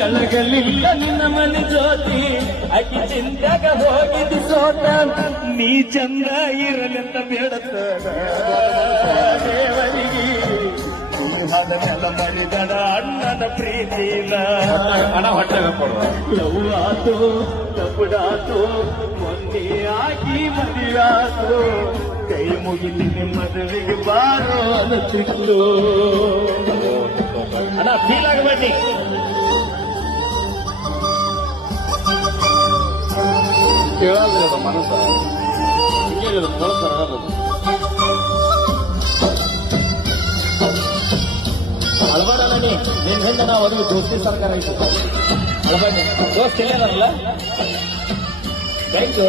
ಬೆಳಗಲಿಲ್ಲ ನಿನ್ನ ಮನೆ ಜ್ಯೋತಿ ಅಕ್ಕಿ ಚಿಂತಾಗ ಹೋಗಿದ್ದು ಸೋತ ನೀ ಚಂದ ಇರಲೆಂತ ಬೇಡತ್ತ ದೇವರಿಗೆ ಅದನ್ನೆಲ್ಲ ಮಾಡಿದಡ ಅಣ್ಣನ ಪ್ರೀತಿನ ಹಣ ಹೊಟ್ಟೆಗೆ ಕೊಡುವ ಲವ್ ಆತು ತಪ್ಪುಡಾತು ಮೊನ್ನೆ ಆಗಿ ಮದುವಾತು ಕೈ ಮುಗಿತೀನಿ ಮದುವೆಗೆ ಬಾರೋ ಅನ್ನಿಸ್ತಿತ್ತು ಅಣ್ಣ ಫೀಲ್ ಆಗಬೇಡಿ ಕೇಳಲ್ರಿ ಅದು ಮನಸ್ಸ ಕೇಳಿದ್ರು ಕೊಡ್ತಾರ ಅಳಬಾಡಲ್ಲ ನಿನ್ ಹಿಂದೆ ನಾವು ಅದು ದೋಸ್ತಿ ಸರ್ಕಾರ ಐತಿ ಅಳಬಾಡಿ ದೋಸ್ತ್ ಇಲ್ಲೇನಲ್ಲ ಥ್ಯಾಂಕ್ ಯು